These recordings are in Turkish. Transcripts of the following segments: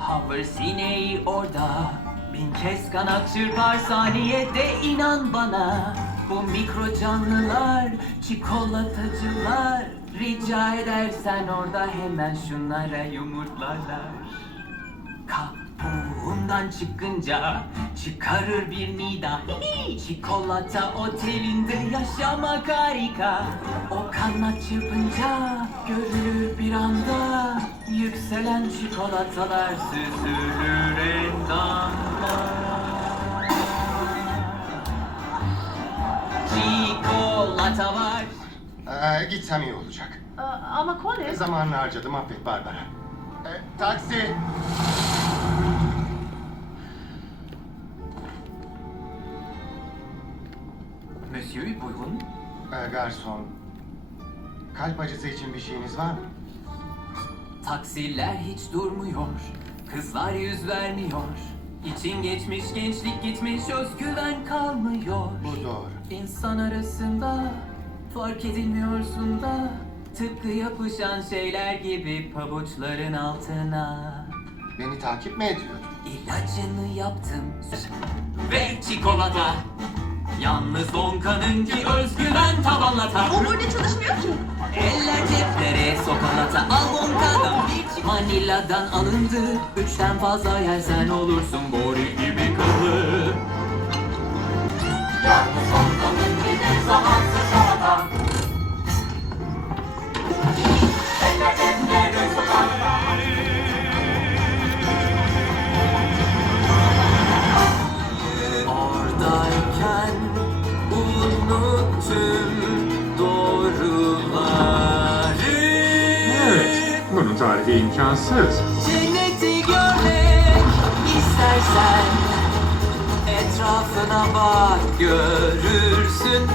Hover sineği orada. Bin kez kanat çırpar saniyede inan bana. Bu mikro canlılar çikolatacılar. Rica edersen orada hemen şunlara yumurtlarlar Kabuğundan çıkınca çıkarır bir nida Çikolata otelinde yaşamak harika O kanat çırpınca görülür bir anda Yükselen çikolatalar süzülür endamda Çikolata var Ee, gitsem iyi olacak. Aa, ama Colin... Zamanını harcadım affet Barbara. Ee, taksi. Monsieur buyurun Ee, garson. Kalp acısı için bir şeyiniz var mı? Taksiler hiç durmuyor, kızlar yüz vermiyor. İçim geçmiş, gençlik gitmiş, özgüven kalmıyor. Bu doğru. İnsan arasında fark edilmiyorsun da tıpkı yapışan şeyler gibi pabuçların altına. Beni takip mi ediyor? İlacını yaptım ve çikolata. Yalnız on kadınki özgüven tavanlata. O burada çalışmıyor ki. Eller ceplere sokolata al bonkadan bir çift Maniladan alındı. Üçten fazla yersen olursun. Bori gibi kıllı. Yalnız ondanın gibi zamansız salata tarifi imkansız. Cenneti görmek istersen. Etrafına bak görürsün.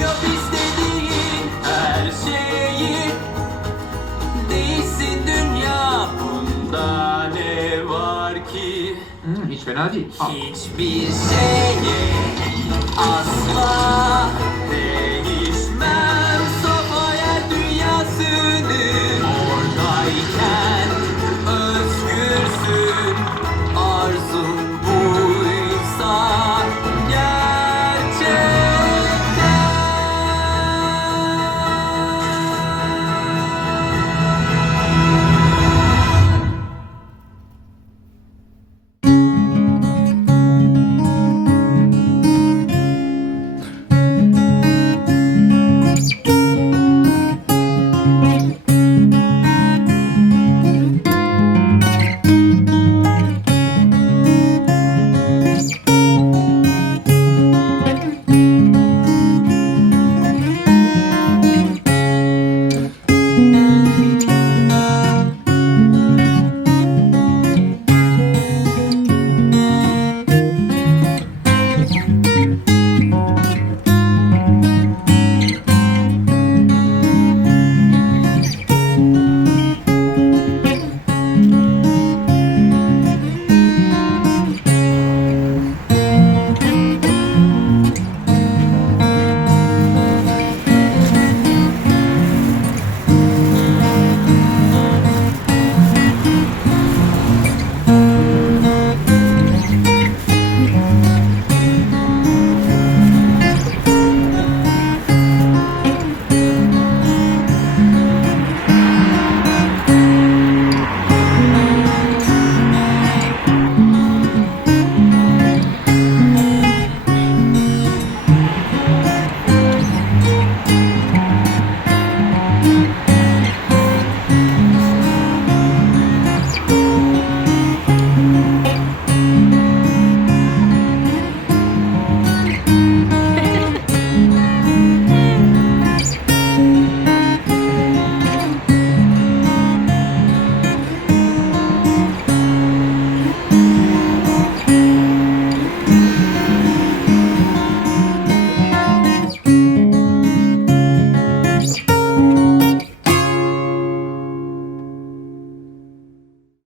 Yap istediğin her şeyi. Değilsin dünya bunda ne var ki? Hmm, hiç fena değil. Hiçbir şeye asla